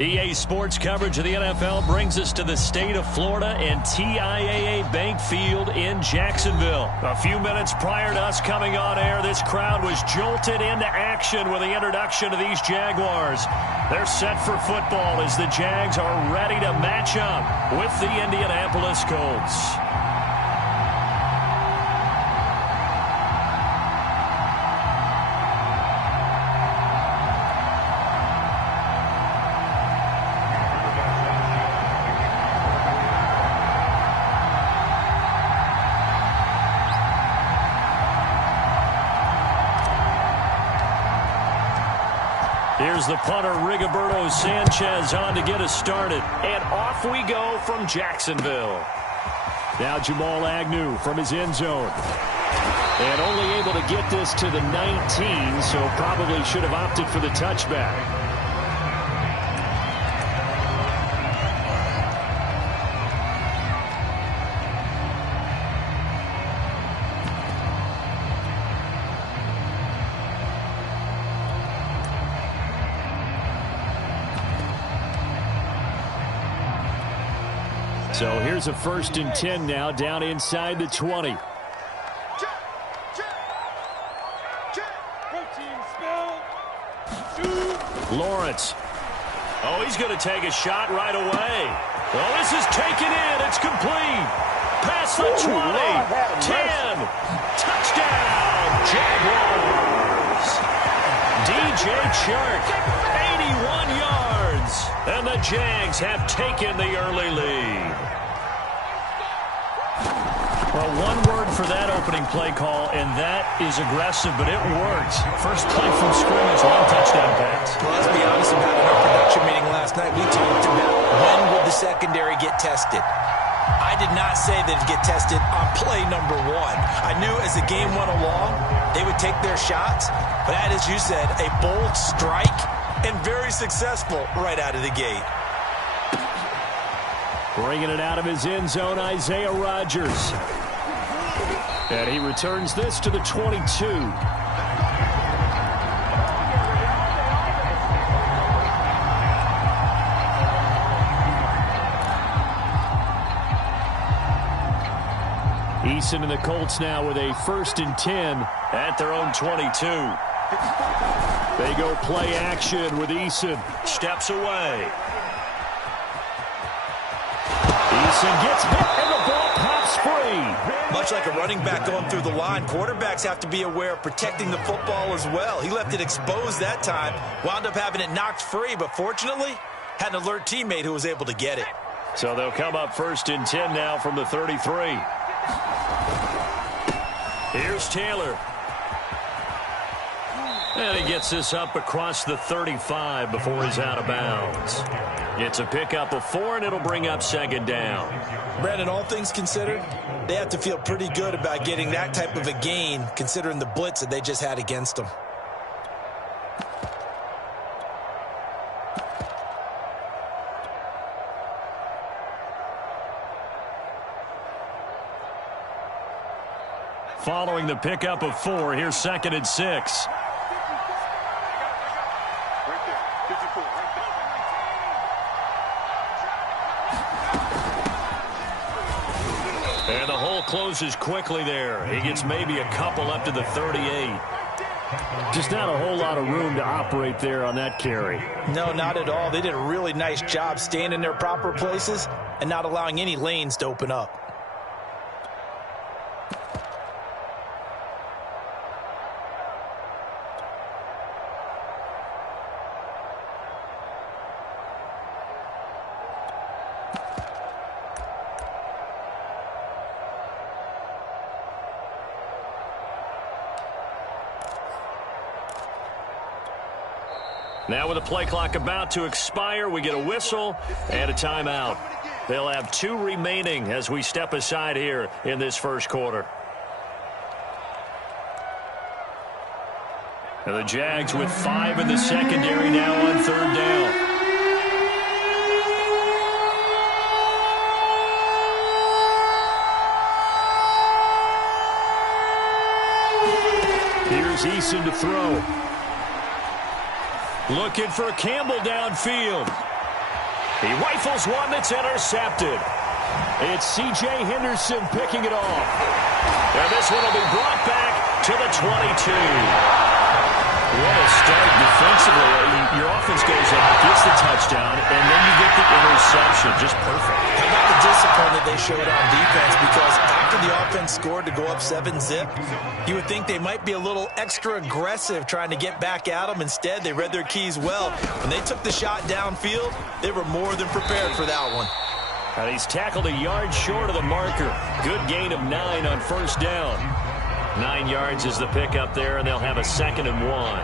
EA Sports coverage of the NFL brings us to the state of Florida and TIAA Bank Field in Jacksonville. A few minutes prior to us coming on air, this crowd was jolted into action with the introduction of these Jaguars. They're set for football as the Jags are ready to match up with the Indianapolis Colts. Here's the punter, Rigoberto Sanchez, on to get us started. And off we go from Jacksonville. Now Jamal Agnew from his end zone. And only able to get this to the 19, so probably should have opted for the touchback. So here's a 1st and 10 now, down inside the 20. Lawrence. Oh, he's going to take a shot right away. Oh, this is taken in. It's complete. Past the 20. 10. Touchdown, Jaguars. DJ Chark, 81 yards. And the Jags have taken the early lead. Well, one word for that opening play call, and that is aggressive, but it worked. First play from scrimmage, 1 touchdown pass. Well, let's be honest about it. In our production meeting last night, we talked about when would the secondary get tested. I did not say they'd get tested on play number 1. I knew as the game went along, they would take their shots, but that, as you said, a bold strike and very successful right out of the gate. Bringing it out of his end zone, Isaiah Rodgers. And he returns this to the 22. Eason and the Colts now with a 1st and 10 at their own 22. They go play action with Eason. Steps away. Eason gets hit and the ball pops free. Much like a running back going through the line, quarterbacks have to be aware of protecting the football as well. He left it exposed that time, wound up having it knocked free, but fortunately had an alert teammate who was able to get it. So they'll come up 1st and 10 now from the 33. Here's Taylor. And he gets this up across the 35 before he's out of bounds. It's a pickup of 4, and it'll bring up 2nd down. Brandon, all things considered, they have to feel pretty good about getting that type of a gain, considering the blitz that they just had against them. Following the pickup of 4, here's 2nd and 6. And the hole closes quickly there. He gets maybe a couple up to the 38. Just not a whole lot of room to operate there on that carry. No, not at all. They did a really nice job staying in their proper places and not allowing any lanes to open up. Now with the play clock about to expire, we get a whistle and a timeout. They'll have 2 remaining as we step aside here in this first quarter. And the Jags with 5 in the secondary now on 3rd down. Here's Eason to throw. Looking for Campbell downfield. He rifles one that's intercepted. It's C.J. Henderson picking it off. And this one will be brought back to the 22. What a start defensively. Your offense goes out, gets the touchdown, and then you get the interception. Just perfect. How about the discipline that they showed on defense? Because after the offense scored to go up 7-zip, you would think they might be a little extra aggressive trying to get back at them. Instead, they read their keys well. When they took the shot downfield, they were more than prepared for that one. And he's tackled a yard short of the marker. Good gain of 9 on first down. 9 yards is the pickup there, and they'll have a 2nd and 1.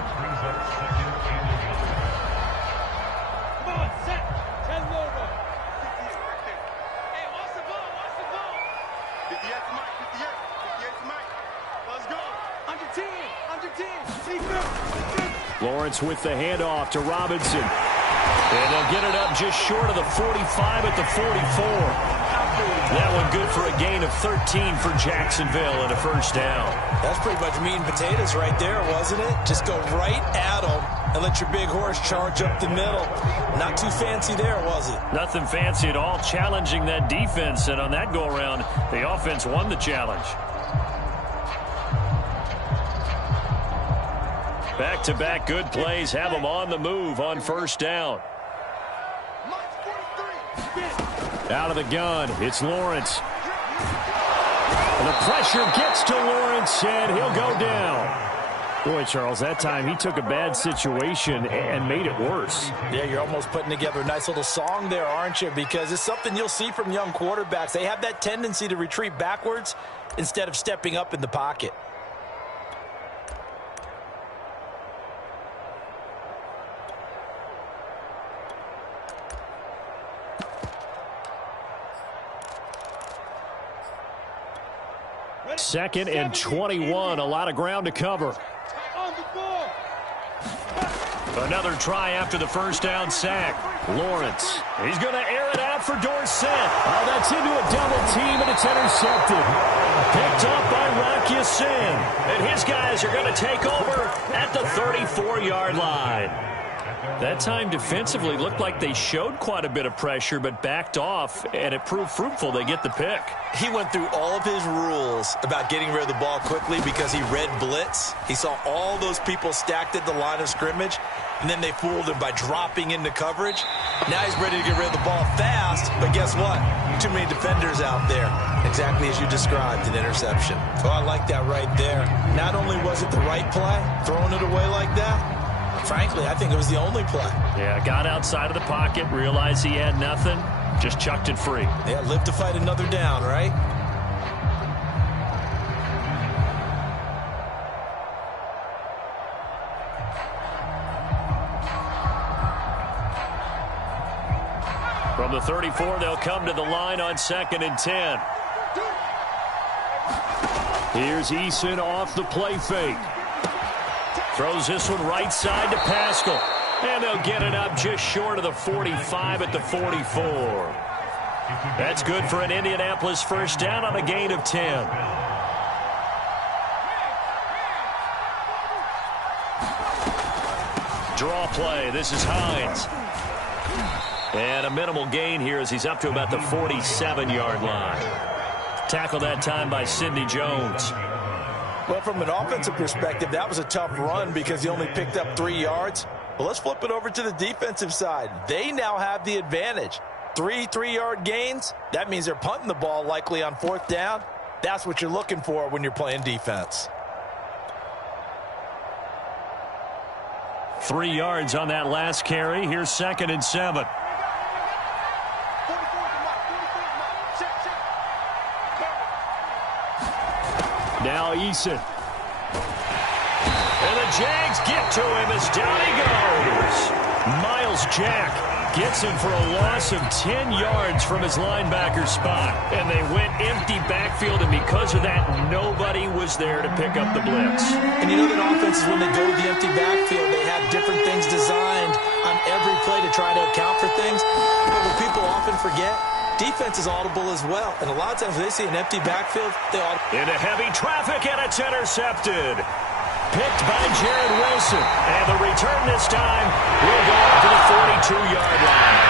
Lawrence with the handoff to Robinson. And they'll get it up just short of the 45 at the 44. That one good for a gain of 13 for Jacksonville and a first down. That's pretty much meat and potatoes right there, wasn't it? Just go right at them and let your big horse charge up the middle. Not too fancy there, was it? Nothing fancy at all, challenging that defense. And on that go-around, the offense won the challenge. Back-to-back good plays have them on the move on first down. Out of the gun, it's Lawrence. And the pressure gets to Lawrence, and he'll go down. Boy, Charles, that time he took a bad situation and made it worse. Yeah, you're almost putting together a nice little song there, aren't you? Because it's something you'll see from young quarterbacks. They have that tendency to retreat backwards instead of stepping up in the pocket. Second and 21, a lot of ground to cover. Another try after the first down sack. Lawrence, he's going to air it out for Dorsett. Oh, that's into a double team, and it's intercepted. Picked up by Rocky Sin. And his guys are going to take over at the 34-yard line. That time defensively looked like they showed quite a bit of pressure but backed off, and it proved fruitful. They get the pick. He went through all of his rules about getting rid of the ball quickly because he read blitz. He saw all those people stacked at the line of scrimmage, and then they fooled him by dropping into coverage. Now he's ready to get rid of the ball fast, but guess what? Too many defenders out there. Exactly as you described, an interception. Oh, I like that right there. Not only was it the right play, throwing it away like that, frankly, I think it was the only play. Yeah, got outside of the pocket, realized he had nothing, just chucked it free. Yeah, live to fight another down, right? From the 34, they'll come to the line on 2nd and 10. Here's Eason off the play fake. Throws this one right side to Pascal. And they'll get it up just short of the 45 at the 44. That's good for an Indianapolis first down on a gain of 10. Draw play. This is Hines. And a minimal gain here as he's up to about the 47-yard line. Tackled that time by Sidney Jones. Well, from an offensive perspective, that was a tough run because he only picked up 3 yards. But let's flip it over to the defensive side. They now have the advantage. 3 3-yard gains. That means they're punting the ball likely on 4th down. That's what you're looking for when you're playing defense. 3 yards on that last carry. Here's 2nd and 7. Now Eason. And the Jags get to him as down he goes. Miles Jack gets him for a loss of 10 yards from his linebacker spot. And they went empty backfield, and because of that, nobody was there to pick up the blitz. And you know that offenses, when they go to the empty backfield, they have different things designed on every play to try to account for things. But what people often forget, defense is audible as well. And a lot of times when they see an empty backfield, they audible. Into heavy traffic, and it's intercepted. Picked by Jared Wilson. And the return this time will go up to the 42-yard line.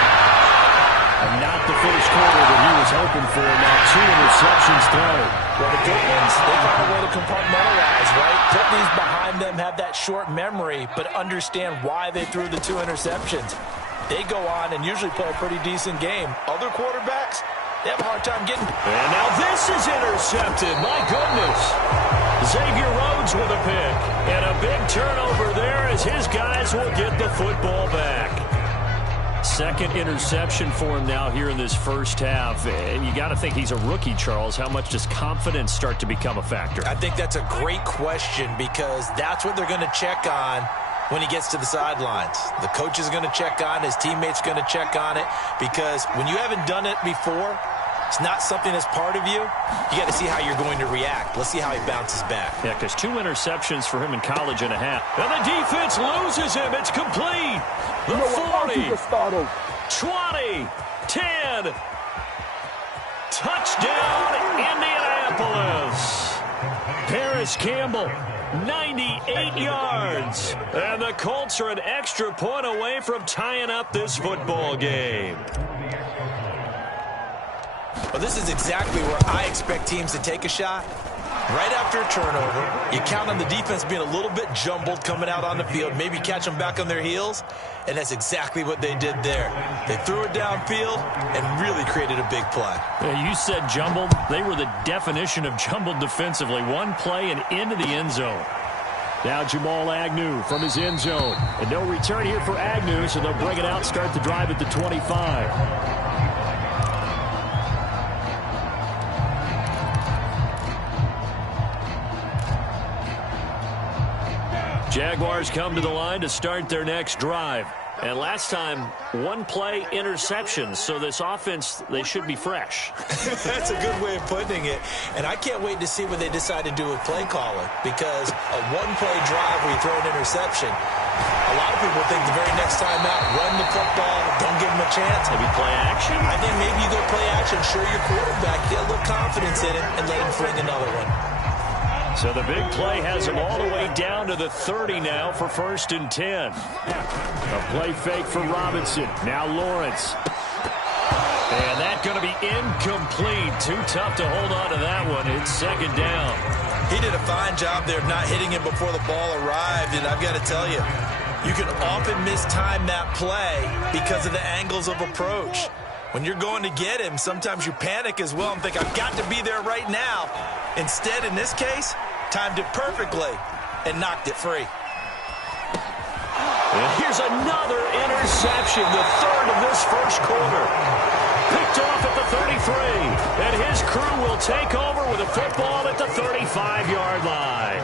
And not the first quarter that he was hoping for. Now 2 interceptions thrown. Well, the good ones, they find a way to compartmentalize, right? Put these behind them, have that short memory, but understand why they threw the 2 interceptions. They go on and usually play a pretty decent game. Other quarterbacks, they have a hard time getting. And now this is intercepted. My goodness. Xavier Rhodes with a pick. And a big turnover there as his guys will get the football back. Second interception for him now here in this first half. And you got to think he's a rookie, Charles. How much does confidence start to become a factor? I think that's a great question because that's what they're going to check on when he gets to the sidelines. The coach is going to check on, his teammates going to check on it, because when you haven't done it before, it's not something that's part of you. You got to see how you're going to react. Let's see how he bounces back. Yeah, because 2 interceptions for him in college and a half. And the defense loses him. It's complete. The 40, 20, 10. Touchdown, Indianapolis. Paris Campbell, 98 yards. And the Colts are an extra point away from tying up this football game. Well, this is exactly where I expect teams to take a shot. Right after a turnover, you count on the defense being a little bit jumbled coming out on the field, maybe catch them back on their heels, and that's exactly what they did there. They threw it downfield and really created a big play. You said jumbled. They were the definition of jumbled defensively. One play and into the end zone. Now Jamal Agnew from his end zone. And no return here for Agnew, so they'll bring it out, start the drive at the 25. Jaguars come to the line to start their next drive. And last time, 1-play interceptions. So this offense, they should be fresh. That's a good way of putting it. And I can't wait to see what they decide to do with play calling. Because a 1-play drive where you throw an interception, a lot of people think the very next time out, run the football, don't give them a chance. Maybe play action? I think maybe you go play action, show your quarterback, get a little confidence in it, and let him fling another one. So the big play has him all the way down to the 30 now for 1st and 10. A play fake for Robinson. Now Lawrence. And that's going to be incomplete. Too tough to hold on to that one. It's 2nd down. He did a fine job there of not hitting him before the ball arrived. And I've got to tell you, you can often mistime that play because of the angles of approach. When you're going to get him, sometimes you panic as well and think, I've got to be there right now. Instead, in this case, timed it perfectly and knocked it free. And here's another interception, the 3rd of this first quarter. Picked off at the 33, and his crew will take over with a football at the 35-yard line.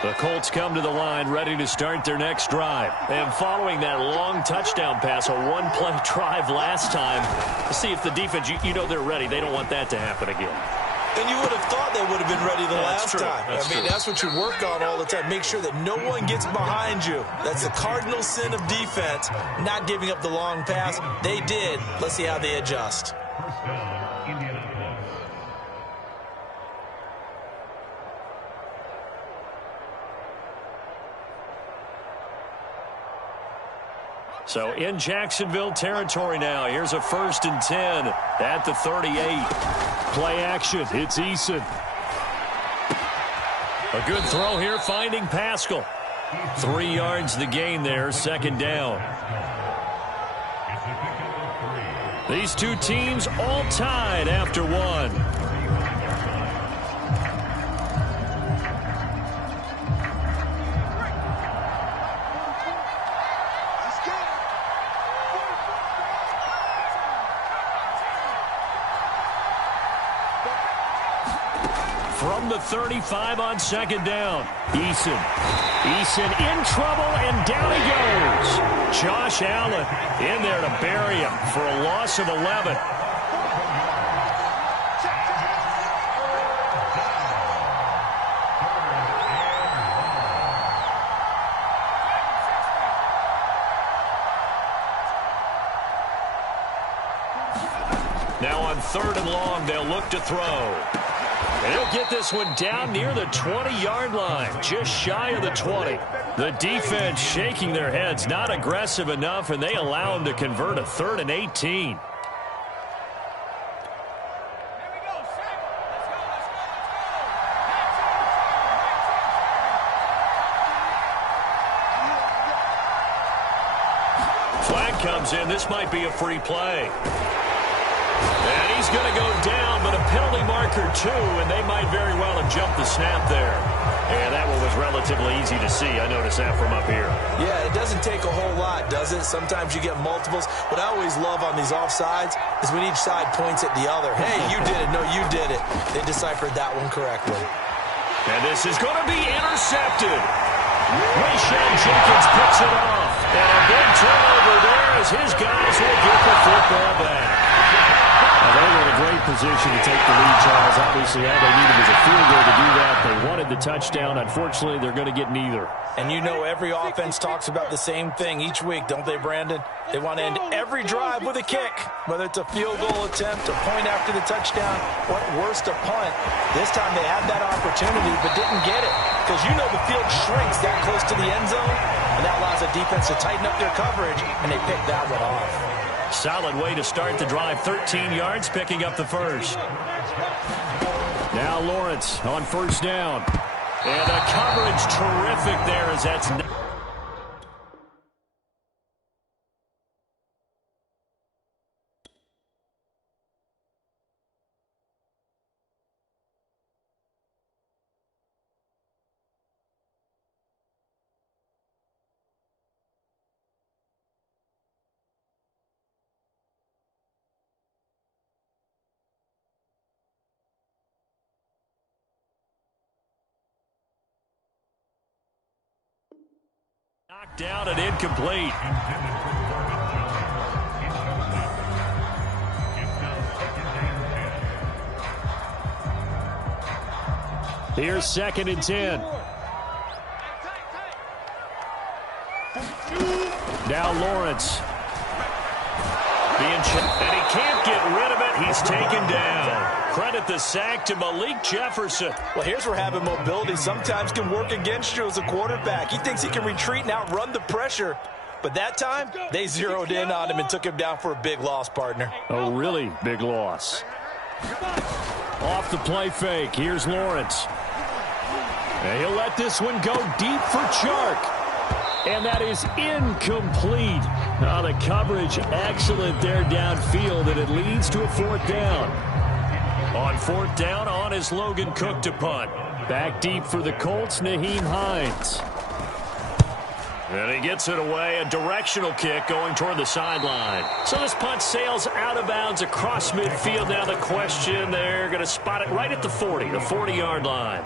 The Colts come to the line ready to start their next drive. And following that long touchdown pass, a 1-play drive last time, to see if the defense, you know they're ready. They don't want that to happen again. And you would have thought they would have been ready the last time. That's what you work on all the time. Make sure that no one gets behind you. That's the cardinal sin of defense, not giving up the long pass. They did. Let's see how they adjust. So in Jacksonville territory now. Here's a 1st and 10 at the 38. Play action. It's Eason. A good throw here finding Pascal. 3 yards the gain there. 2nd down. These two teams all tied after 1. From the 35 on 2nd down. Eason in trouble, and down he goes. Josh Allen in there to bury him for a loss of 11. Now on 3rd and long, they'll look to throw. And he'll get this one down near the 20-yard line, just shy of the 20. The defense shaking their heads, not aggressive enough, and they allow him to convert a 3rd and 18. Flag comes in. This might be a free play. And he's going to go down, but a penalty marker too, and they might very well have jumped the snap there. And that one was relatively easy to see. I noticed that from up here. Yeah, it doesn't take a whole lot, does it? Sometimes you get multiples. What I always love on these offsides is when each side points at the other. Hey, you did it. No, you did it. They deciphered that one correctly. And this is going to be intercepted. Rayshon Jenkins picks it off. And a big turnover there as his guys will get the football back. They were in a great position to take the lead, Charles. Obviously, all they needed was a field goal to do that. They wanted the touchdown. Unfortunately, they're going to get neither. And you know every offense talks about the same thing each week, don't they, Brandon? They want to end every drive with a kick, whether it's a field goal attempt, a point after the touchdown, or at worst, a punt. This time they had that opportunity but didn't get it because you know the field shrinks that close to the end zone, and that allows the defense to tighten up their coverage, and they picked that one off. Solid way to start the drive. 13 yards, picking up the first. Now Lawrence on first down. And the coverage terrific there as that's... knocked down and incomplete. Here's 2nd and 10. Now Lawrence. And he can't get rid of it. He's taken down. Credit the sack to Malik Jefferson. Well, here's where having mobility sometimes can work against you as a quarterback. He thinks he can retreat and outrun the pressure. But that time, they zeroed in on him and took him down for a big loss, partner. A really big loss. Off the play fake. Here's Lawrence. And he'll let this one go deep for Chark. And that is incomplete. Now the coverage excellent there downfield, and it leads to a 4th down. On 4th down, on is Logan Cook to punt. Back deep for the Colts, Nyheim Hines. And he gets it away, a directional kick going toward the sideline. So this punt sails out of bounds across midfield. Now the question, they're going to spot it right at the 40, the 40-yard line.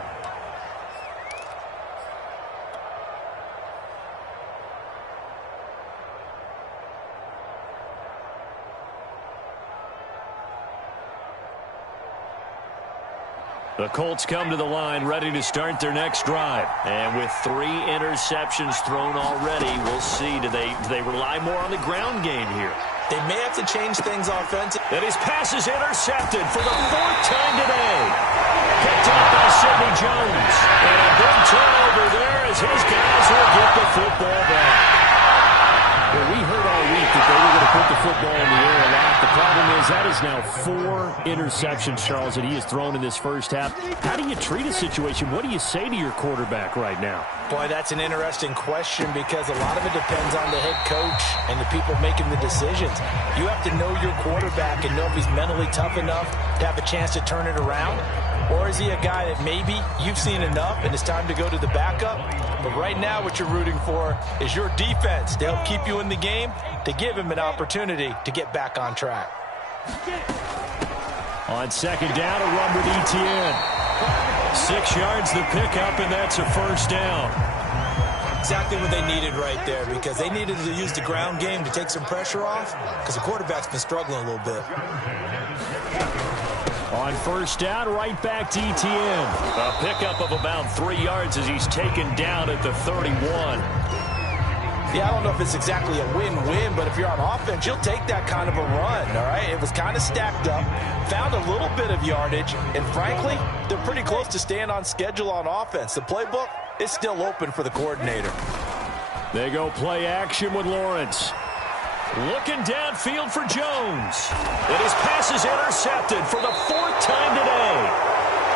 The Colts come to the line ready to start their next drive. And with 3 interceptions thrown already, we'll see. Do they rely more on the ground game here? They may have to change things offensively. And his pass is intercepted for the 4th time today. Picked up by Sidney Jones. And a big turnover there as his guys will get the football back. Well, we heard all week that they were going to put the football in the air a lot. The problem is that is now 4 interceptions, Charles, that he has thrown in this first half. How do you treat a situation? What do you say to your quarterback right now? Boy, that's an interesting question because a lot of it depends on the head coach and the people making the decisions. You have to know your quarterback and know if he's mentally tough enough to have a chance to turn it around. Or is he a guy that maybe you've seen enough and it's time to go to the backup? But right now what you're rooting for is your defense to help keep you in the game, to give him an opportunity to get back on track. On 2nd down, a run with Etienne. 6 yards the pickup, and that's a 1st down. Exactly what they needed right there because they needed to use the ground game to take some pressure off because the quarterback's been struggling a little bit. On 1st down, right back to Etienne. A pickup of about 3 yards as he's taken down at the 31. Yeah, I don't know if it's exactly a win-win, but if you're on offense, you'll take that kind of a run, all right? It was kind of stacked up, found a little bit of yardage, and frankly, they're pretty close to staying on schedule on offense. The playbook is still open for the coordinator. They go play action with Lawrence. Looking downfield for Jones. And his pass is intercepted for the 4th time today.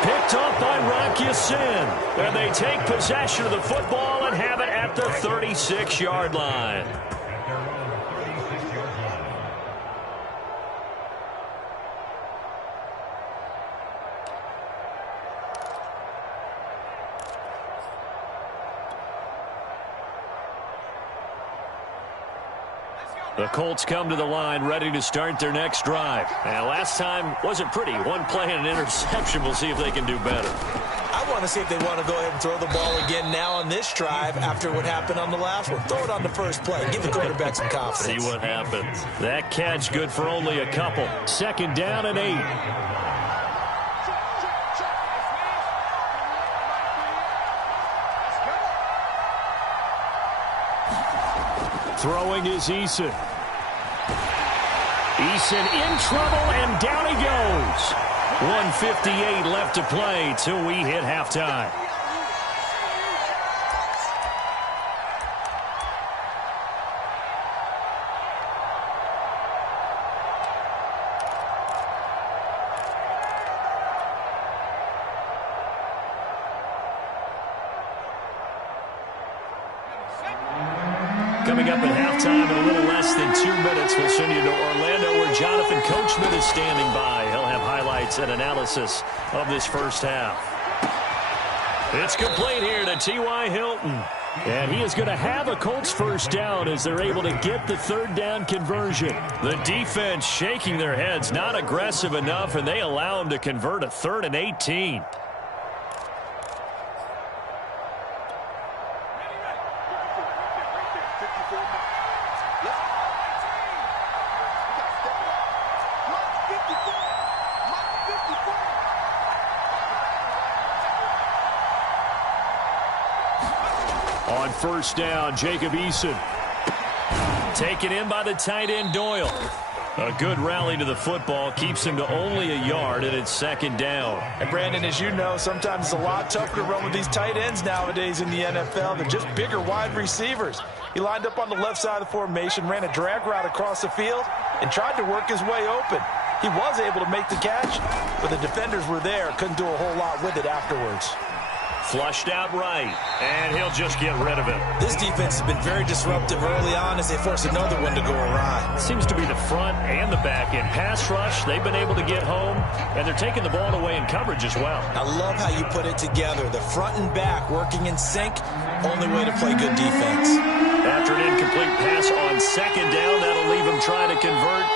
Picked off by Rocky Sin. And they take possession of the football and have it at the 36-yard line. The Colts come to the line ready to start their next drive. And last time wasn't pretty. One play and an interception. We'll see if they can do better. I want to see if they want to go ahead and throw the ball again now on this drive after what happened on the last one. Throw it on the first play. Give the quarterback some confidence. See what happens. That catch good for only a couple. 2nd down and 8. Throwing is Eason. Eason in trouble, and down he goes. 1:58 left to play till we hit halftime. Coming up at halftime in a little less than 2 minutes, we'll send you to Orlando where Jonathan Coachman is standing by. He'll have highlights and analysis of this first half. It's complete here to T.Y. Hilton. And he is going to have a Colts first down as they're able to get the 3rd down conversion. The defense shaking their heads, not aggressive enough, and they allow him to convert a 3rd and 18. On first down, Jacob Eason. Taken in by the tight end, Doyle. A good rally to the football keeps him to only a yard, and it's 2nd down. And Brandon, as you know, sometimes it's a lot tougher to run with these tight ends nowadays in the NFL. They're just bigger wide receivers. He lined up on the left side of the formation, ran a drag route across the field, and tried to work his way open. He was able to make the catch, but the defenders were there, couldn't do a whole lot with it afterwards. Flushed out right, and he'll just get rid of it. This defense has been very disruptive early on as they force another one to go awry. Seems to be the front and the back end. Pass rush, they've been able to get home, and they're taking the ball away in coverage as well. I love how you put it together. The front and back working in sync, only way to play good defense. After an incomplete pass on 2nd down, that'll leave him trying to convert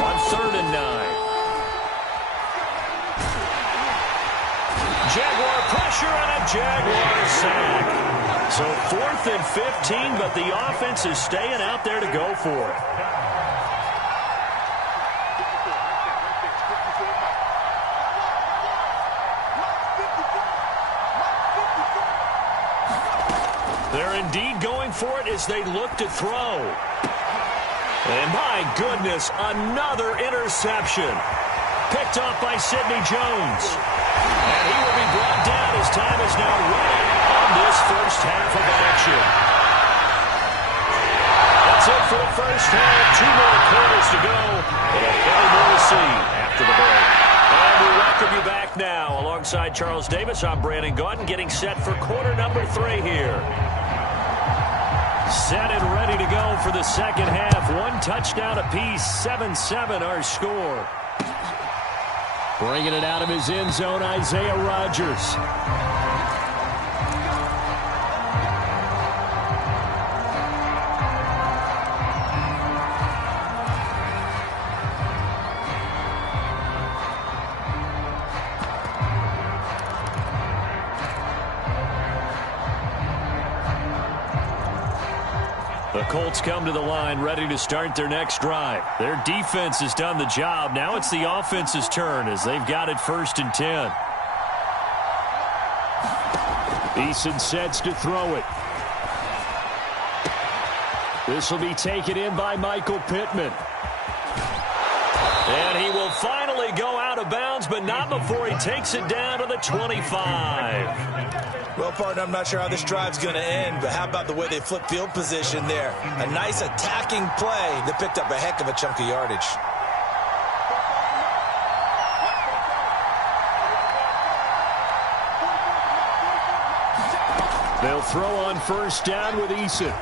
on 3rd and 9. Jaguar pressure and a Jaguar sack. So 4th and 15, but the offense is staying out there to go for it. They're indeed going for it as they look to throw. And my goodness, another interception. Picked off by Sidney Jones. And he will be brought down as time is now running on this first half of action. That's it for the first half. 2 more quarters to go. And plenty more to see after the break. And we welcome you back now. Alongside Charles Davis, I'm Brandon Gaudin, getting set for quarter number 3 here. Set and ready to go for the second half. 1 touchdown apiece. 7-7 our score. Bringing it out of his end zone, Isaiah Rodgers. The Colts come to the line ready to start their next drive. Their defense has done the job. Now it's the offense's turn as they've got it 1st and 10. Eason sets to throw it. This will be taken in by Michael Pittman. And he will finally go out of bounds, but not before he takes it down to the 25. Well, partner, I'm not sure how this drive's going to end, but how about the way they flip field position there? A nice attacking play that picked up a heck of a chunk of yardage. They'll throw on first down with Eason.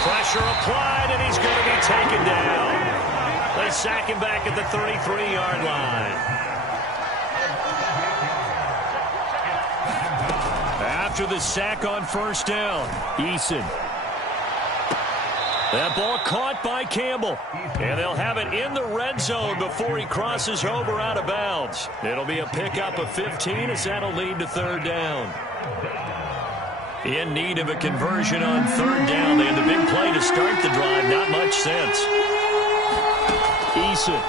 Pressure applied, and he's going to be taken down. They sack him back at the 33-yard line. After the sack on first down, Eason. That ball caught by Campbell. And they'll have it in the red zone before he crosses over out of bounds. It'll be a pickup of 15 as that'll lead to third down. In need of a conversion on third down. They had the big play to start the drive. Not much sense. Eason.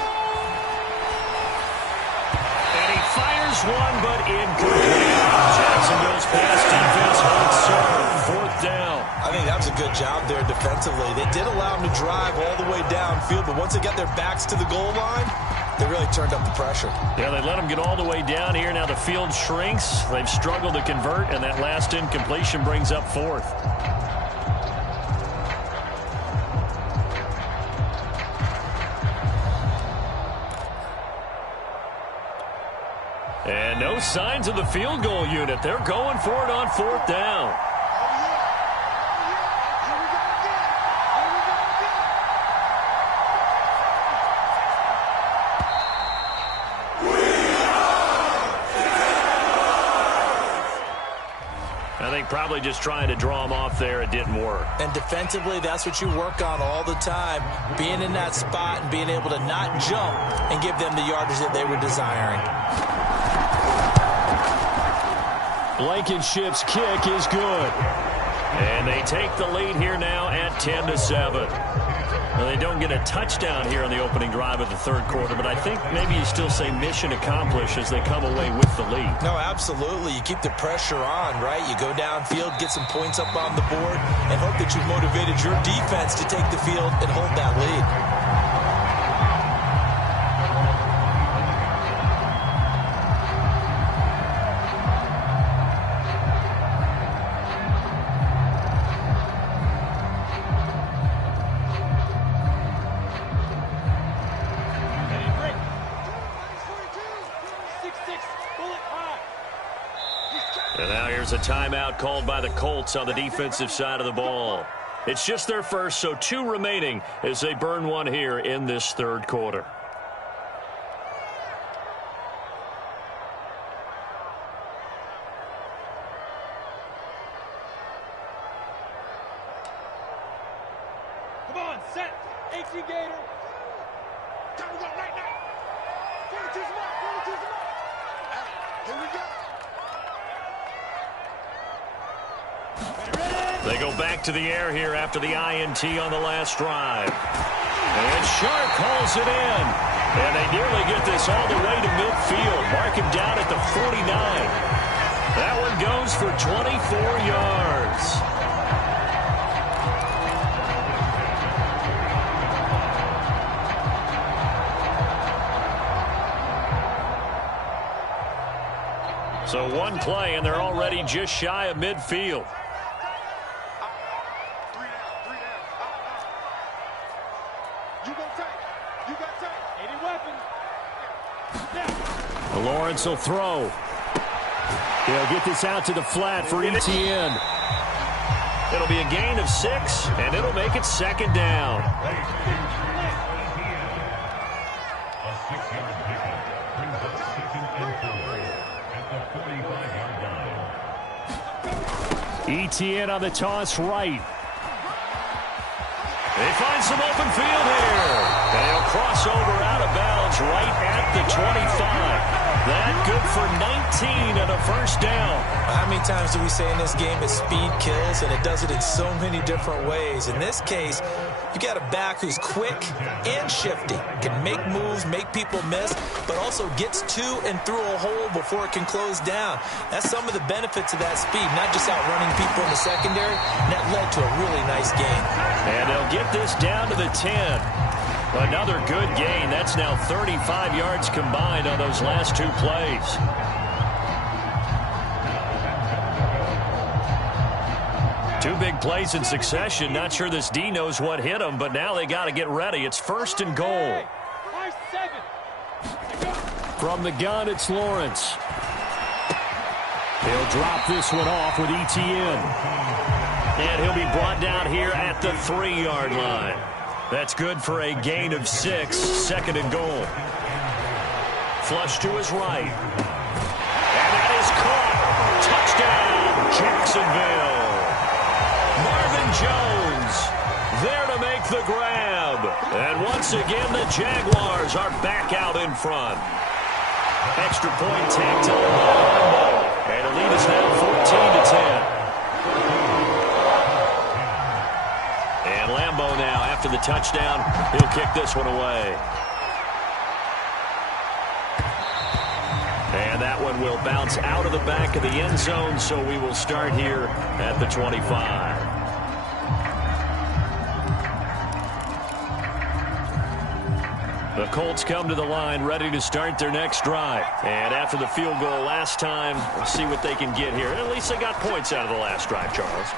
And he fires one, but incomplete. Jacksonville's pass defense holds serve. Fourth down. I think that was a good job there defensively. They did allow them to drive all the way downfield, but once they got their backs to the goal line, they really turned up the pressure. Yeah, they let them get all the way down here. Now the field shrinks. They've struggled to convert, and that last incompletion brings up fourth. And no signs of the field goal unit. They're going for it on fourth down. I think probably just trying to draw him off there. It didn't work. And defensively, that's what you work on all the time. Being in that spot and being able to not jump and give them the yardage that they were desiring. Blankenship's kick is good. And they take the lead here now at 10-7. Well, they don't get a touchdown here on the opening drive of the third quarter, but I think maybe you still say mission accomplished as they come away with the lead. No, absolutely. You keep the pressure on, right? You go downfield, get some points up on the board, and hope that you've motivated your defense to take the field and hold that lead. And now here's a timeout called by the Colts on the defensive side of the ball. It's just their first, so 2 remaining as they burn one here in this third quarter. Come on, set. 18 Gator. Time to go right now. 42's them up. 42's them up. Here we go. They go back to the air here after the INT on the last drive. And Sharp calls it in. And they nearly get this all the way to midfield. Mark him down at the 49. That one goes for 24 yards. So one play, and they're already just shy of midfield. Lawrence will throw. He'll get this out to the flat for ETN. It'll be a gain of 6, and it'll make it second down. ETN on the toss right. They find some open field here. And he'll cross over out of bounds right at the 25. That good for 19 and a first down. How many times do we say in this game that speed kills, and it does it in so many different ways? In this case, You got a back who's quick and shifty, can make moves, make people miss, but also gets to and through a hole before it can close down. That's some of the benefits of that speed, not just outrunning people in the secondary, and that led to a really nice gain. And they'll get this down to the 10. Another good gain. That's now 35 yards combined on those last two plays. Two big plays in succession. Not sure this D knows what hit him, but now they got to get ready. It's 1st and goal. From the gun, it's Lawrence. He'll drop this one off with Etienne. And he'll be brought down here at the 3-yard line. That's good for a gain of 6, 2nd and goal. Flush to his right. And that is caught. Touchdown, Jacksonville. Marvin Jones there to make the grab. And once again, the Jaguars are back out in front. Extra point tacked on by Lambeau. And the lead is now 14-10. And Lambeau now, after the touchdown, he'll kick this one away. And that one will bounce out of the back of the end zone, so we will start here at the 25. The Colts come to the line ready to start their next drive. And after the field goal last time, we'll see what they can get here. And at least they got points out of the last drive, Charles.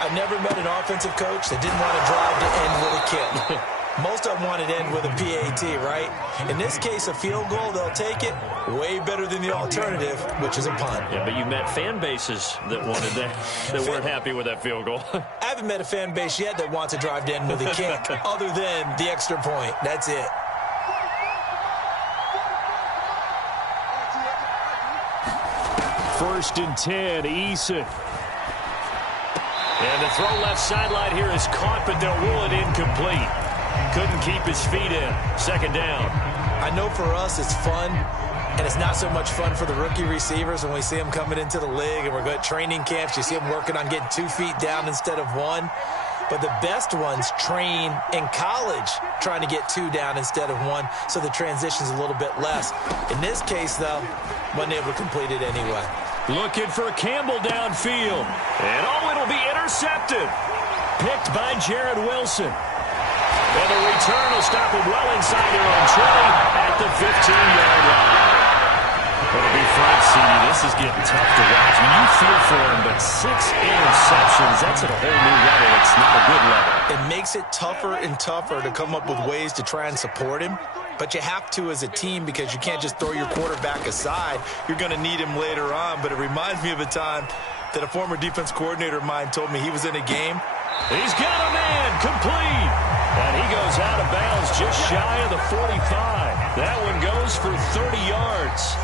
I've never met an offensive coach that didn't want to drive to end with a kick. Most of them wanted to end with a PAT, right? In this case, a field goal, they'll take it. Way better than the alternative, which is a punt. Yeah, but you met fan bases that wanted that, that weren't happy with that field goal. I haven't met a fan base yet that wants to drive to end with a kick, other than the extra point. That's it. First and 10, Eason. And the throw left sideline here is caught, but they'll rule it incomplete. Couldn't keep his feet in. 2nd down. I know for us it's fun, and it's not so much fun for the rookie receivers when we see them coming into the league and we're going to training camps. You see them working on getting 2 feet down instead of 1. But the best ones train in college trying to get 2 down instead of 1, so the transition's a little bit less. In this case, though, wasn't able to complete it anyway. Looking for Campbell downfield. And it'll be intercepted. Picked by Jared Wilson. And the return will stop him well inside their own 20 at the 15-yard line. It'll be Frank Cini. This is getting tough to watch. I mean, you feel for him, but 6 interceptions, that's at a whole new level. It's not a good level. It makes it tougher and tougher to come up with ways to try and support him. But you have to as a team, because you can't just throw your quarterback aside. You're going to need him later on. But it reminds me of a time that a former defense coordinator of mine told me he was in a game. He's got a man, complete. And he goes out of bounds just shy of the 45. That one goes for 30 yards.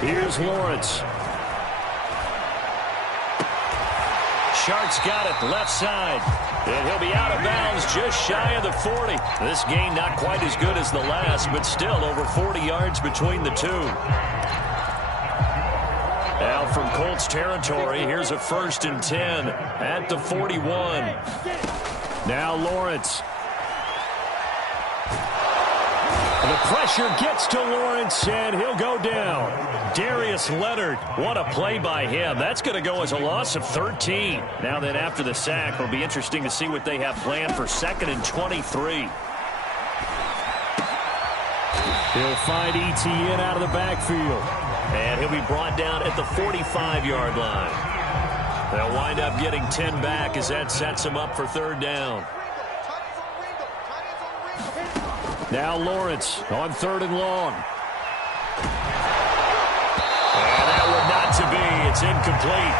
Here's Lawrence. Shark's got it left side. And he'll be out of bounds just shy of the 40. This gain not quite as good as the last, but still over 40 yards between the two. Now from Colts territory, here's a 1st and 10 at the 41. Now Lawrence. The pressure gets to Lawrence, and he'll go down. Darius Leonard, what a play by him. That's going to go as a loss of 13. Now then, after the sack, it'll be interesting to see what they have planned for 2nd and 23. He'll find Etienne out of the backfield. And he'll be brought down at the 45-yard line. They'll wind up getting 10 back as that sets him up for 3rd down. Now Lawrence on 3rd and long. And that one not to be. It's incomplete.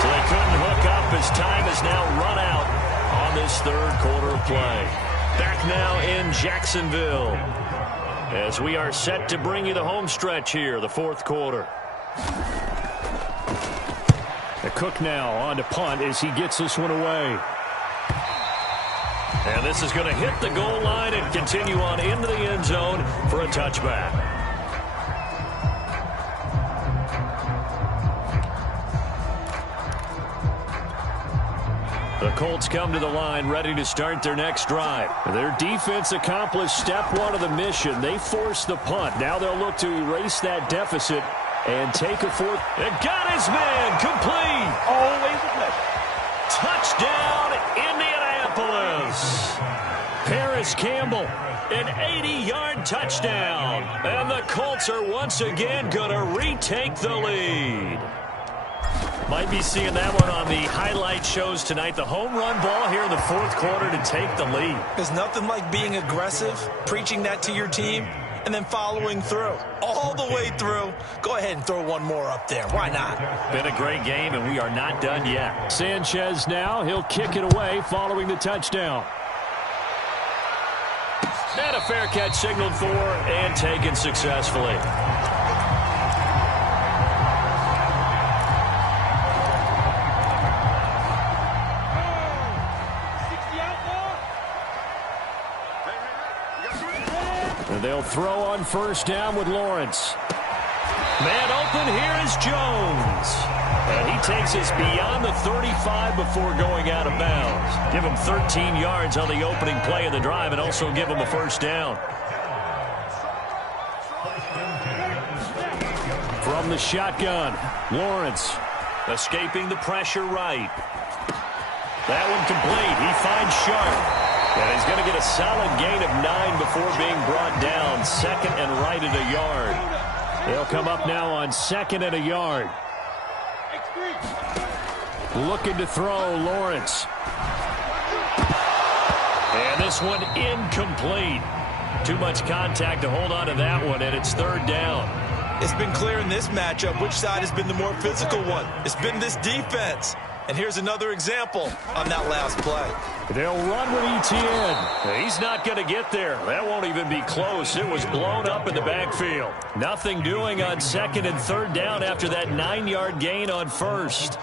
So they couldn't hook up as time has now run out on this 3rd quarter of play. Back now in Jacksonville as we are set to bring you the home stretch here, the 4th quarter. The Cook now on to punt as he gets this one away. And this is going to hit the goal line and continue on into the end zone for a touchback. The Colts come to the line ready to start their next drive. Their defense accomplished step one of the mission. They forced the punt. Now they'll look to erase that deficit and take a fourth. And got his man complete. Always a pleasure. Touchdown, Indianapolis. Paris Campbell, an 80-yard touchdown. And the Colts are once again going to retake the lead. Might be seeing that one on the highlight shows tonight. The home run ball here in the fourth quarter to take the lead. There's nothing like being aggressive, preaching that to your team, and then following through. All the way through. Go ahead and throw one more up there. Why not? Been a great game, and we are not done yet. Sanchez now. He'll kick it away following the touchdown. And a fair catch signaled for and taken successfully. And they'll throw on first down with Lawrence. Man open, here is Jones. And he takes us beyond the 35 before going out of bounds. Give him 13 yards on the opening play of the drive and also give him a first down. From the shotgun, Lawrence escaping the pressure right. That one complete. He finds Sharp. And he's going to get a solid gain of 9 before being brought down. Second and right at a yard. They'll come up now on second and a yard. Looking to throw, Lawrence. And this one incomplete. Too much contact to hold on to that one, and it's third down. It's been clear in this matchup which side has been the more physical one. It's been this defense. And here's another example on that last play. They'll run with Etienne. He's not going to get there. That won't even be close. It was blown up in the backfield. Nothing doing on second and third down after that 9-yard gain on first.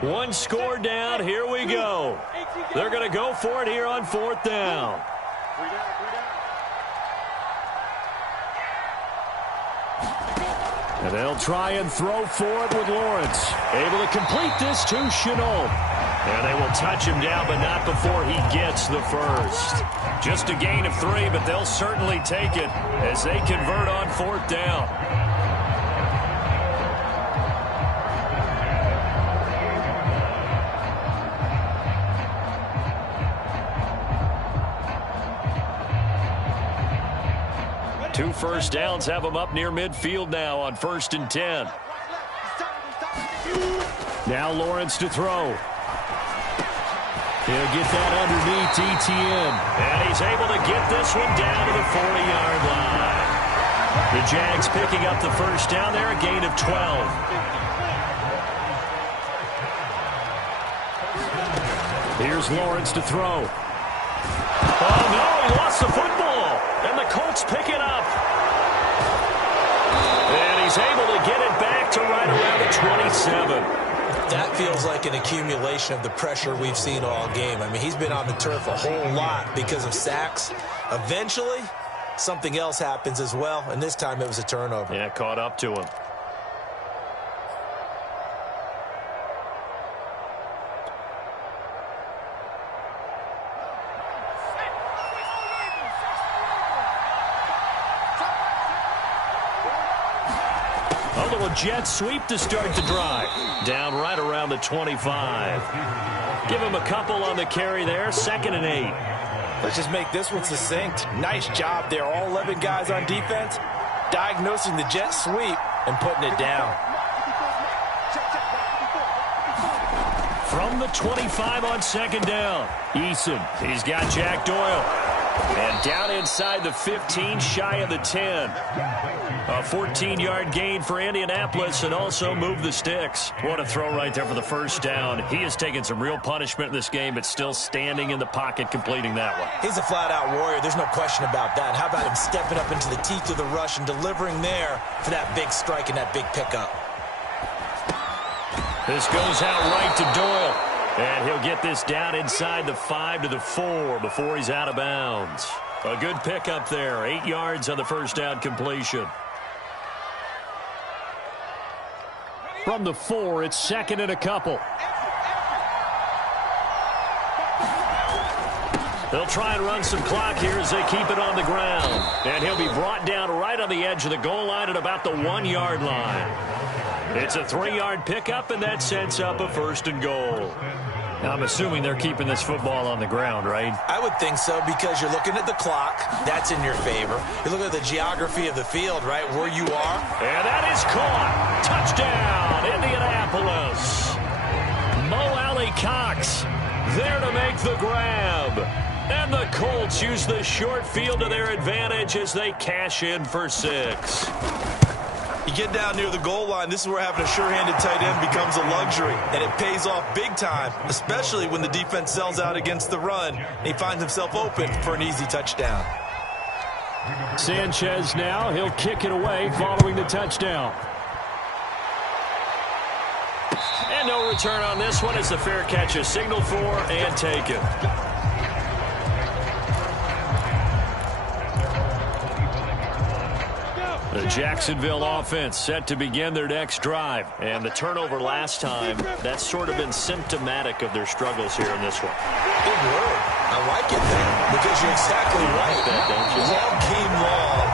One score down. Here we go. They're going to go for it here on fourth down. And they'll try and throw for it with Lawrence. Able to complete this to Chenault. And they will touch him down, but not before he gets the first. Just a gain of 3, but they'll certainly take it as they convert on fourth down. Two first downs have them up near midfield now on 1st and 10. Now Lawrence to throw. He'll get that underneath Etienne. And he's able to get this one down to the 40-yard line. The Jags picking up the first down there, a gain of 12. Here's Lawrence to throw. Oh, no, he lost the football. And the Colts pick it up. And he's able to get it back to right around the 27. That feels like an accumulation of the pressure we've seen all game. I mean, he's been on the turf a whole lot because of sacks. Eventually, something else happens as well, and this time it was a turnover. Yeah, caught up to him. Jet sweep to start the drive. Down right around the 25. Give him a couple on the carry there. 2nd and 8. Let's just make this one succinct. Nice job there. All 11 guys on defense diagnosing the jet sweep and putting it down. From the 25 on 2nd down. Eason, he's got Jack Doyle. And down inside the 15, shy of the 10. A 14-yard gain for Indianapolis and also move the sticks. What a throw right there for the first down. He has taken some real punishment in this game, but still standing in the pocket, completing that one. He's a flat-out warrior. There's no question about that. How about him stepping up into the teeth of the rush and delivering there for that big strike and that big pickup? This goes out right to Doyle. And he'll get this down inside the 5 to the 4 before he's out of bounds. A good pickup there. 8 yards on the first down completion. From the 4, it's 2nd and a couple. They'll try and run some clock here as they keep it on the ground. And he'll be brought down right on the edge of the goal line at about the 1-yard line. It's a 3-yard pickup, and that sets up a 1st and goal. Now, I'm assuming they're keeping this football on the ground, right? I would think so, because you're looking at the clock. That's in your favor. You're looking at the geography of the field, right, where you are. And that is caught. Touchdown, Indianapolis. Mo Alley Cox there to make the grab. And the Colts use the short field to their advantage as they cash in for 6. You get down near the goal line, this is where having a sure-handed tight end becomes a luxury, and it pays off big time, especially when the defense sells out against the run, and he finds himself open for an easy touchdown. Sanchez now, he'll kick it away following the touchdown. And no return on this one as the fair catch is signaled for and taken. The Jacksonville offense set to begin their next drive. And the turnover last time, that's sort of been symptomatic of their struggles here in this one. Good word. I like it there because you're exactly right. All game long,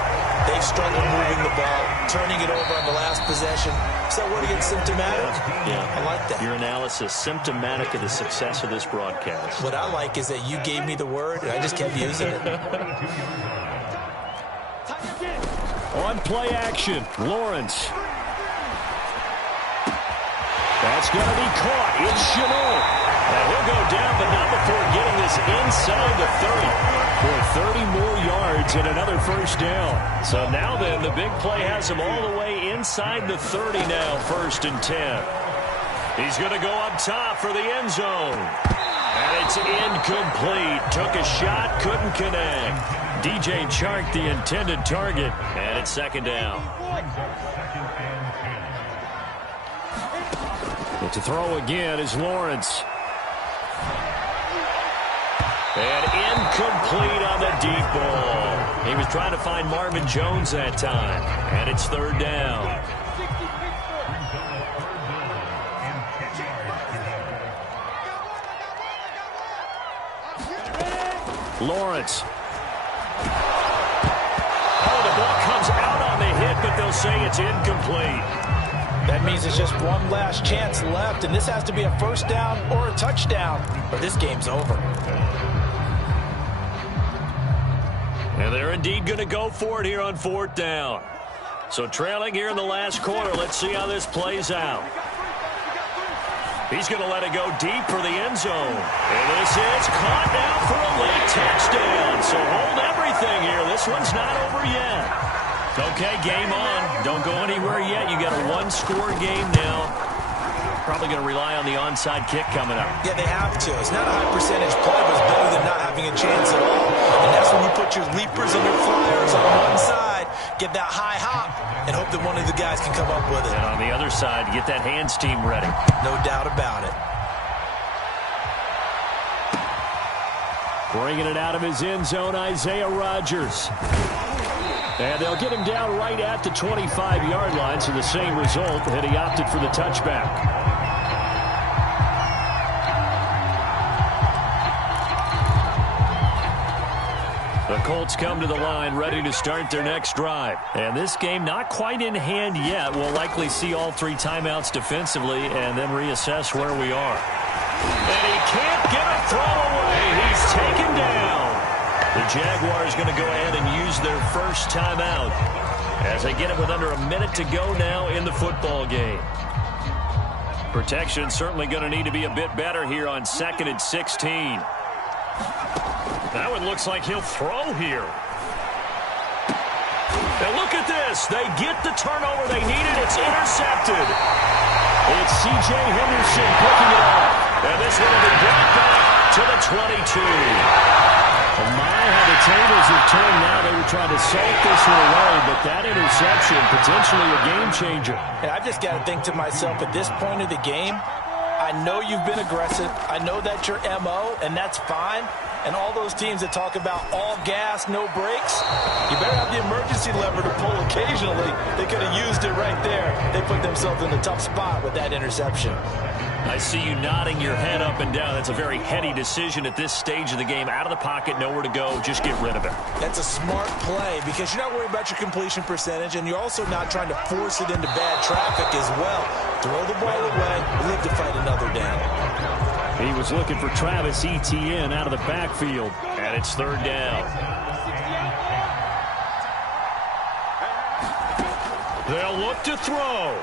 they've struggled moving the ball, turning it over on the last possession. Is that word again, symptomatic? Yeah. I like that. Your analysis, symptomatic of the success of this broadcast. What I like is that you gave me the word, and I just kept using it. On play action, Lawrence. That's going to be caught. It's Chenault. And he'll go down, but not before getting this inside the 30 for 30 more yards and another 1st down. So now then, the big play has him all the way inside the 30 now, 1st and 10. He's going to go up top for the end zone. And it's incomplete. Took a shot, couldn't connect. DJ Chark, the intended target, and it's 2nd down. But to throw again is Lawrence. And incomplete on the deep ball. He was trying to find Marvin Jones that time, and it's 3rd down. Lawrence. Oh, the ball comes out on the hit, but they'll say it's incomplete. That means it's just one last chance left, and this has to be a 1st down or a touchdown, or this game's over. And they're indeed going to go for it here on 4th down. So trailing here in the last quarter, let's see how this plays out. He's going to let it go deep for the end zone. And this is caught now for a late touchdown. So hold everything here. This one's not over yet. Okay, game on. Don't go anywhere yet. You got a 1-score game now. Probably going to rely on the onside kick coming up. Yeah, they have to. It's not a high percentage play, but it's better than not having a chance at all. And that's when you put your leapers and your flyers on one side, get that high hop, and hope that one of the guys can come up with it. And on the other side, get that hands team ready. No doubt about it. Bringing it out of his end zone, Isaiah Rodgers. And they'll get him down right at the 25-yard line, so the same result, and he opted for the touchback. The Colts come to the line ready to start their next drive. And this game not quite in hand yet. We'll likely see all 3 timeouts defensively and then reassess where we are. And he can't get a throw away. He's taken down. The Jaguars going to go ahead and use their first timeout as they get it with under a minute to go now in the football game. Protection certainly going to need to be a bit better here on 2nd and 16. That one looks like he'll throw here. Now look at this. They get the turnover they needed. It's intercepted. It's C.J. Henderson picking it up. And this one will be brought back to the 22. My, how the tables have turned now. They were trying to salt this one away, but that interception, potentially a game changer. And I've just got to think to myself, at this point of the game, I know you've been aggressive. I know that's your MO, and that's fine. And all those teams that talk about all gas, no brakes, you better have the emergency lever to pull occasionally. They could have used it right there. They put themselves in a tough spot with that interception. I see you nodding your head up and down. That's a very heady decision at this stage of the game. Out of the pocket, nowhere to go. Just get rid of it. That's a smart play because you're not worried about your completion percentage, and you're also not trying to force it into bad traffic as well. Throw the ball away, live to fight another down. He was looking for Travis Etienne out of the backfield, and it's third down. They'll look to throw.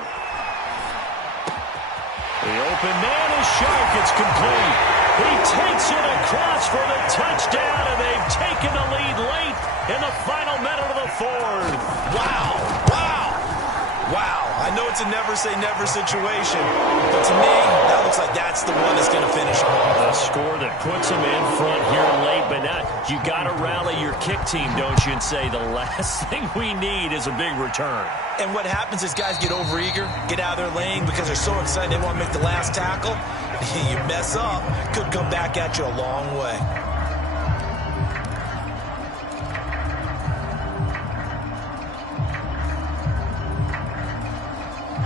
The open man is sharp. It's complete. He takes it across for the touchdown, and they've taken the lead late in the final minute of the fourth. Wow. Wow. Wow. I know it's a never-say-never situation, but to me, that looks like that's the one that's going to finish them off. The score that puts them in front here late, but now you got to rally your kick team, don't you, and say the last thing we need is a big return. And what happens is guys get overeager, get out of their lane because they're so excited they want to make the last tackle. You mess up, could come back at you a long way.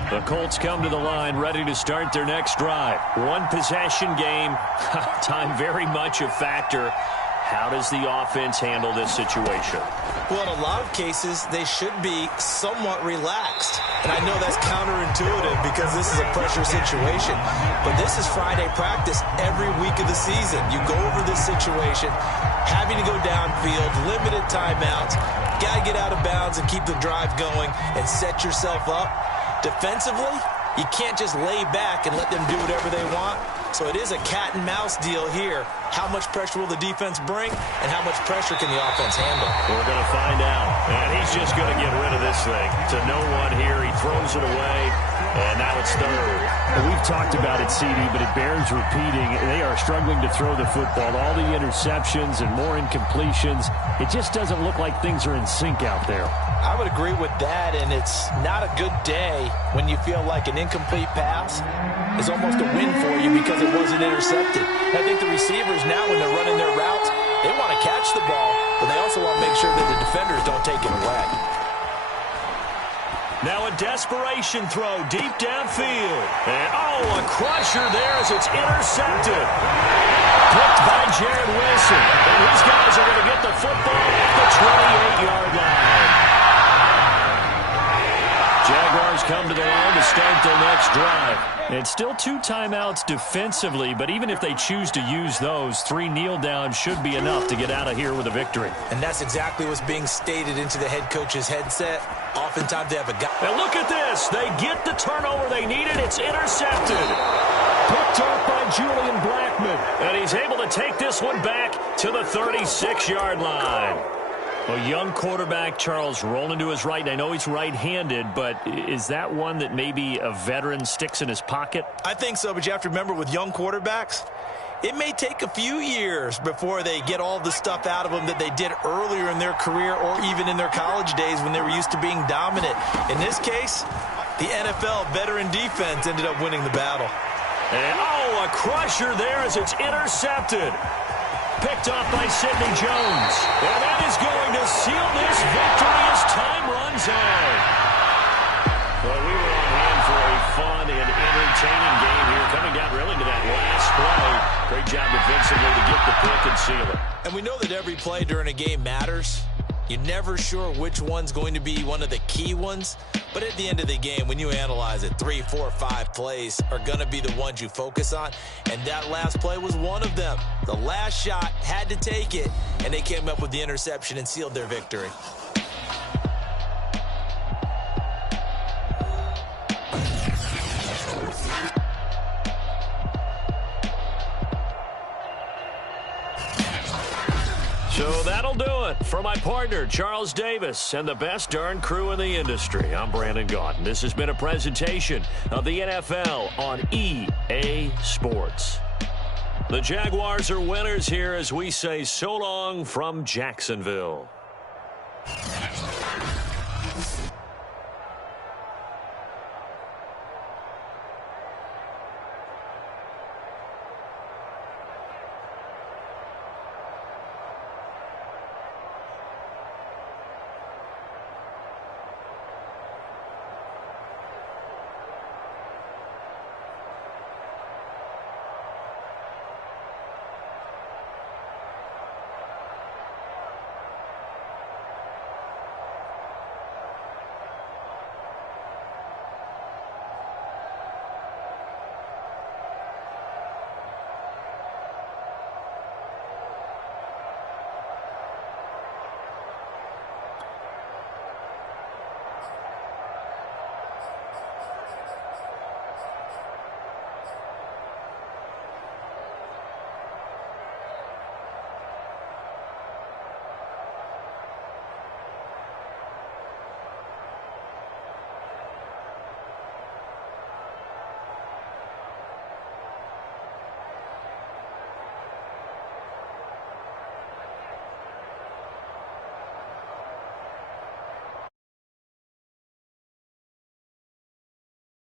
The Colts come to the line ready to start their next drive. One possession game. Time very much a factor. How does the offense handle this situation? Well, in a lot of cases, they should be somewhat relaxed. And I know that's counterintuitive because this is a pressure situation. But this is Friday practice every week of the season. You go over this situation, having to go downfield, limited timeouts, got to get out of bounds and keep the drive going and set yourself up. Defensively, you can't just lay back and let them do whatever they want. So it is a cat and mouse deal here. How much pressure will the defense bring, and how much pressure can the offense handle? We're going to find out. And he's just going to get rid of this thing. To no one here. He throws it away, and now it's third. Well, we've talked about it, CD, but it bears repeating. They are struggling to throw the football. All the interceptions and more incompletions. It just doesn't look like things are in sync out there. I would agree with that, and it's not a good day when you feel like an incomplete pass is almost a win for you because it wasn't intercepted. I think the receivers now, when they're running their routes, they want to catch the ball, but they also want to make sure that the defenders don't take it away. Now a desperation throw deep downfield. And, a crusher there as it's intercepted. Picked by Jared Wilson. And these guys are going to get the football at the 28-yard line. Jaguars come to the line to start their next drive. It's still 2 timeouts defensively, but even if they choose to use those, 3 kneel downs should be enough to get out of here with a victory. And that's exactly what's being stated into the head coach's headset. Oftentimes they have a guy. Now look at this. They get the turnover they needed. It's intercepted. Picked off by Julian Blackman. And he's able to take this one back to the 36-yard line. A young quarterback, Charles, rolling to his right. I know he's right-handed, but is that one that maybe a veteran sticks in his pocket? I think so, but you have to remember with young quarterbacks, it may take a few years before they get all the stuff out of them that they did earlier in their career or even in their college days when they were used to being dominant. In this case, the NFL veteran defense ended up winning the battle. And, a crusher there as it's intercepted. Picked off by Sidney Jones. And that is going to seal this victory as time runs out. Well, we were on hand for a fun and entertaining game here. Coming down really to that last play. Great job defensively to get the pick and seal it. And we know that every play during a game matters. You're never sure which one's going to be one of the key ones. But at the end of the game, when you analyze it, 3, 4, 5 plays are going to be the ones you focus on. And that last play was one of them. The last shot had to take it, and they came up with the interception and sealed their victory. So that'll do it for my partner, Charles Davis, and the best darn crew in the industry. I'm Brandon Gaudin. This has been a presentation of the NFL on EA Sports. The Jaguars are winners here as we say so long from Jacksonville.